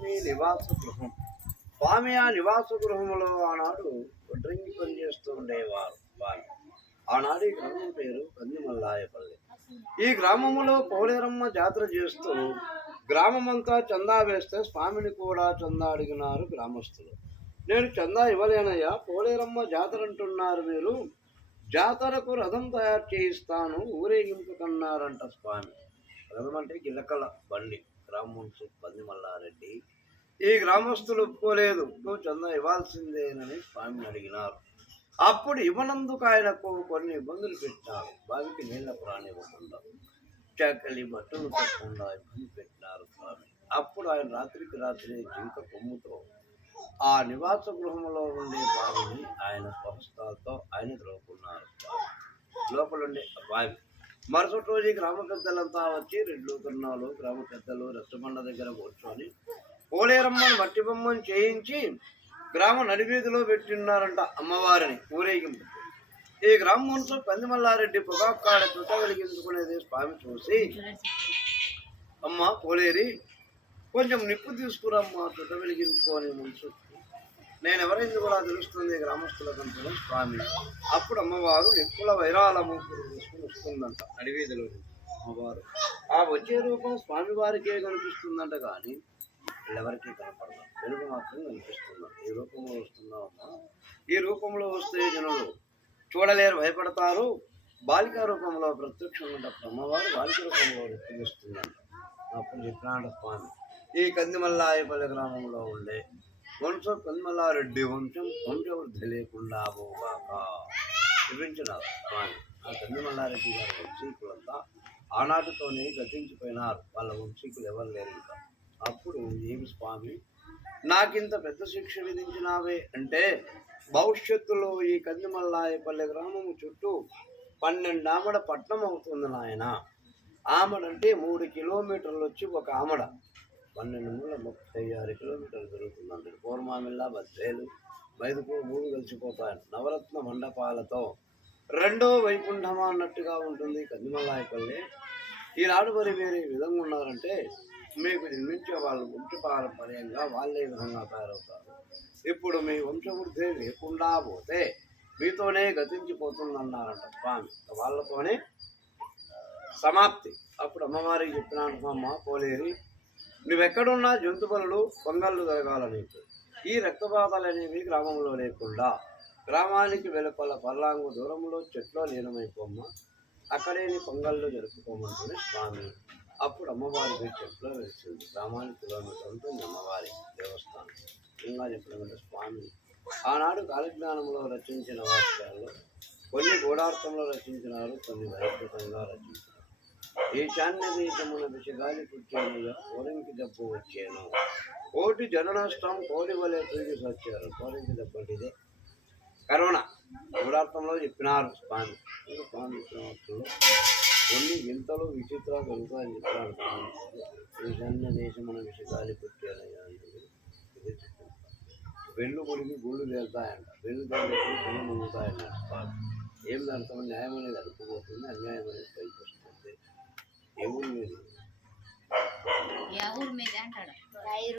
స్వామి నివాస గృహం. స్వామి ఆ నివాస గృహంలో ఆనాడు వడ్రంగి పనిచేస్తూ ఉండేవారు వారు ఆనాడు ఈ గ్రామం పేరు కందిమల్లాయపల్లి. ఈ గ్రామములో పోలేరమ్మ జాతర చేస్తూ గ్రామమంతా చందా వేస్తే స్వామిని కూడా చందా అడిగినారు గ్రామస్తులు. నేను చందా ఇవ్వలేనయ్యా పోలేరమ్మ జాతర అంటున్నారు మీరు. జాతరకు రథం తయారు చేయిస్తాను ఊరేగింపు కన్నారంట స్వామి. రథం అంటే గిలకల బండి. గ్రామవంశు పందిమల్లారెడ్డి ఈ గ్రామస్తులు ఒప్పుకోలేదు. నువ్వు చందా ఇవ్వాల్సిందేనని స్వామిని అడిగినారు. అప్పుడు ఇవ్వనందుకు ఆయనకు కొన్ని ఇబ్బందులు పెట్టారు. బావికి నీళ్ళ రానివ్వకుండా చక్కలి బట్టలు కట్టకుండా ఇబ్బంది పెట్టినారు స్వామి. అప్పుడు ఆయన రాత్రికి రాత్రి జింక కొమ్ముతో ఆ నివాస గృహంలో ఉండే బావిని ఆయన స్వహస్తాలతో ఆయన ద్రోకున్నారు లోపలుండే లోపల ఉండే బావి మరుసటి రోజు గ్రామ పెద్దలంతా వచ్చి రెడ్లు కన్నాలు గ్రామ పెద్దలు రచ్చబండ దగ్గర కూర్చొని పోలేరమ్మని మట్టి బొమ్మను చేయించి గ్రామ నడివీధిలో పెట్టిన్నారంట అమ్మవారిని ఊరేగింపు. ఈ గ్రామం పందిమల్లారెడ్డి పొగాకాడ చుట్ట వెలిగించుకునేది స్వామి చూసి అమ్మ పోలేరి కొంచెం నిప్పు తీసుకురమ్మా చుట్ట వెలిగించుకొని ముంచు నేను ఎవరైంది కూడా తెలుస్తుంది గ్రామస్తులకు అంటున్నాం స్వామి. అప్పుడు అమ్మవారు నిప్పుల వైరాలము తీసుకుని వస్తుందంట అడివీధిలో అమ్మవారు. ఆ వచ్చే రూపం స్వామి వారికే కనిపిస్తుందంట కానీ ఎవరికీ కనపడదు. వెలుగు మాత్రం కనిపిస్తుందంట ఈ రూపంలో వస్తున్నామమ్మా. ఈ రూపంలో వస్తే జనులు చూడలేరు భయపడతారు. బాలిక రూపంలో ప్రత్యక్షంగా అమ్మవారు బాలిక రూపంలో వ్యక్తిస్తుందంట అప్పుడు చెప్పినాడు స్వామి. ఈ కందిమల్లాయపల్లి గ్రామంలో ఉండే వంశ కందిమల్లారెడ్డి వంశం వంశవృద్ధి లేకుండా పోగాక వివరించినారు స్వామి ఆ కందిమల్లారెడ్డి గారి వంశీకులంతా ఆనాటితోనే గతించిపోయినారు. వాళ్ళ వంశీకులు ఎవరు లేరు ఇంకా. అప్పుడు ఏమి స్వామి? నాకింత పెద్ద శిక్ష విధించినావే అంటే భవిష్యత్తులో ఈ కందిమల్లాయపల్లి గ్రామం చుట్టూ పన్నెండు ఆమడ పట్నం అవుతుంది నాయన. ఆమడ అంటే మూడు కిలోమీటర్లు వచ్చి ఒక ఆమడ. పన్నెండు మూల ముప్పై ఆరు కిలోమీటర్లు పెరుగుతుందండి పూర్మామిల్లా బద్రేలు మైదుకు మూడు కలిసిపోతాయి. నవరత్న మండపాలతో రెండో వైకుంఠమా అన్నట్టుగా ఉంటుంది కందిమల్లాయపల్లి ఈనాడు మరి మీరు ఈ విధంగా ఉన్నారంటే మీకు జన్మించే వాళ్ళు వంశపారంపర్యంగా వాళ్ళే విధంగా తయారవుతారు. ఇప్పుడు మీ వంశవృద్ధి లేకుండా పోతే మీతోనే గతించిపోతుందన్నారంట స్వామి. వాళ్ళతోనే సమాప్తి. అప్పుడు అమ్మవారికి చెప్పినాను అమ్మ పోలేరు మేమెక్కడున్నా జంతు బలులు పొంగళ్ళు జరగాలని ఈ రక్తపాతాలు అనేవి గ్రామంలో లేకుండా గ్రామానికి వెలుపల పల్లాంగు దూరంలో చెట్లో లీనమైపోమ్మ అక్కడేని పొంగళ్ళు జరుపుకోమంటుంది స్వామి. అప్పుడు అమ్మవారికి చెట్లో వెలిసింది. గ్రామానికి కిలోమీటర్ ఉంటుంది అమ్మవారి దేవస్థానం. ఇంకా చెప్పిన స్వామి ఆనాడు కాలజ్ఞానంలో రచించిన వాక్యాల్లో కొన్ని గూఢార్థంలో రచించినారు కొన్ని వైద్యంగా రచించారు ఈశాన్య విషగాలి పుట్టేనుగా కోరికి దెబ్బ వచ్చాను. కోటి జనరాష్ట్రం కోడి వలె తూగి వచ్చారు కోరికి దెబ్బ ఇదే. కరోనా. గూఢార్థంలో చెప్పినారు స్వామి స్వామి కొన్ని వింతలు విచిత్రాలు జరుగుతాయని అని చెప్పారు ఈశాన్య దేశమున విషగాలి పుట్టేనయ్యా పెళ్ళు వెళ్ళు కొడికి గుళ్ళు తేలుతాయంట. పెళ్ళు తేలినప్పుడు గుళ్ళు మునుగుతాయంట ఏం అర్థం? న్యాయం అనేది అడుపుకోతుంది అన్యాయం అనేది పైకి వస్తుంది. ఏ ఊరు మీద యా ఊరు మీద అంటాడు